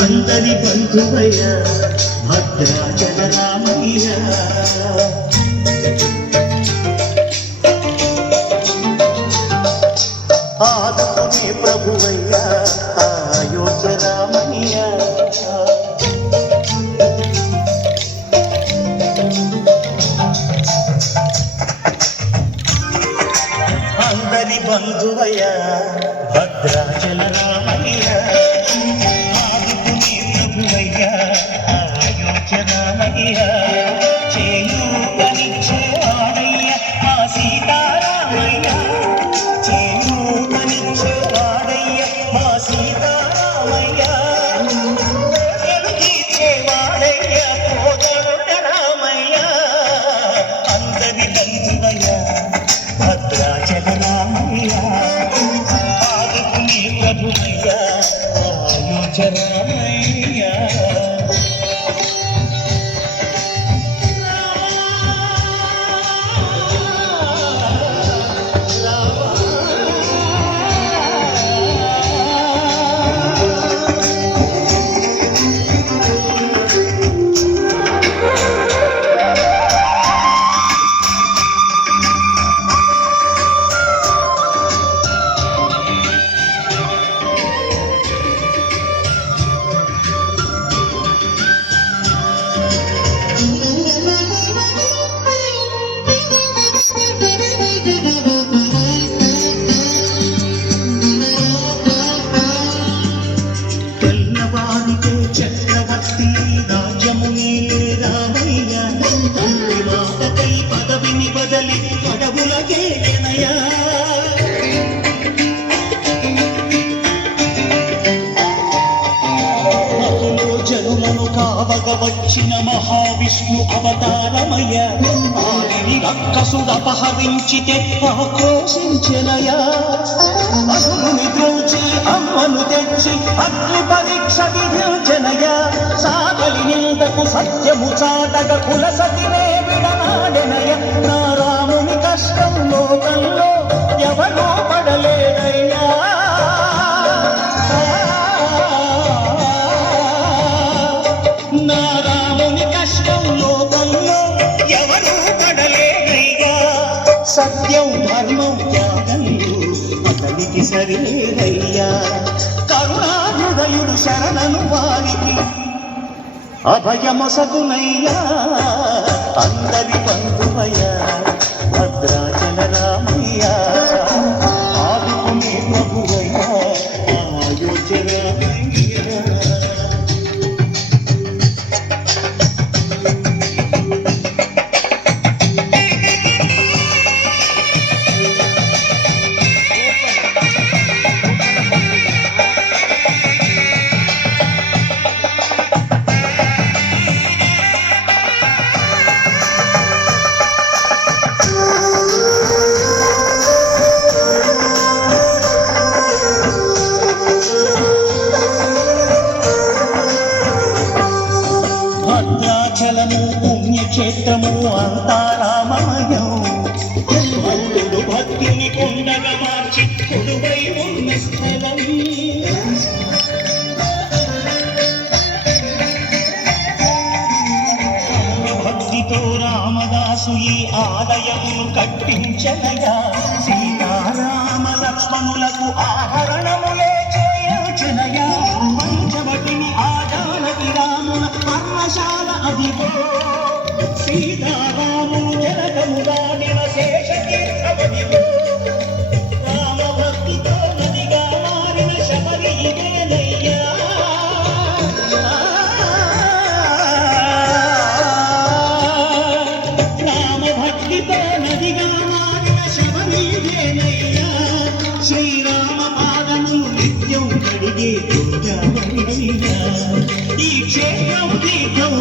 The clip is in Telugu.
అందరి బంధువయ్య భద్రాచల రామయ్య ఆదుకునే ప్రభువయ్య అయోధ్య రామయ్య అందరి బంధువయ్య భద్రాచల రామయ్య ఆదుకునే ప్రభువయ్య అయోధ్య రామయ్య చేయూతనిచ్చే వాడయ్య మా సీతారామయ్య చేయూతనిచ్చే వాడయ్య మా సీతారామయ్య వెలుగీచే వాడయ్య కోదండ రామయ్య అందరి బంధువయ్య భద్రాచల రామయ్య ఆదుకునే ప్రభువయ్య అయోధ్య రామయ్య చక్రవర్తి రాజ్యముని రామయ్య తండ్రి మాటకై పదవిని బదలి పదవులకే వినయా మధులో జనులను కావగ వచ్చిన మహావిష్ణు అవతారమయ్య ఆదిని రక్కసుడపహరించితే ఆక్రోశించెనయా అసురుని ద్రోచి అమ్మను తెచ్చి అగ్ని పరీక్ష విధించెనయా సాగలి నిందకు సత్యము చాటగ కుల సతినే విడనాడెనయ నా రాముని కష్టం లోకంలో ఎవరో పడలేదయ్యా నా రాముని కష్టం లోకంలో ఎవరూ పడలేదయ్యా సత్యం ధర్మం త్యాగంలో అతనికి సరిలేదయ్యా కరుణాహృదయుడు శరణను వారికి అభయమొసగునయ్యా అందరి బంధువయ్య భద్రాచల రామయ్య ఆదుకునే ప్రభువయ్య అయోధ్య రామయ్య భద్రాచలము పుణ్యక్షేత్రము అంతా రామమయం భక్తుడు భక్తిని కొండగా మార్చి కొలువై ఉన్న స్థలం భక్తితో రామదాసు ఈ ఆలయమును కట్టించనయా సీతారామ లక్ష్మణులకు ఆభరణములే చేయించనయా పంచవటిని ఆజానకి రాముల పర్ణశాల అదిగో సీతారాములు జనకము దానిన శేషతీర్థమదిగో రామ భక్తితో నదిగా మారిన శబరి ఇదేనయ్యా రామ భక్తితో నదిగా మారిన శబరి ఇదేనయ్యా శ్రీరామ పాదములు నిత్యం కడిగే ఈ క్షేత్రం తీర్థం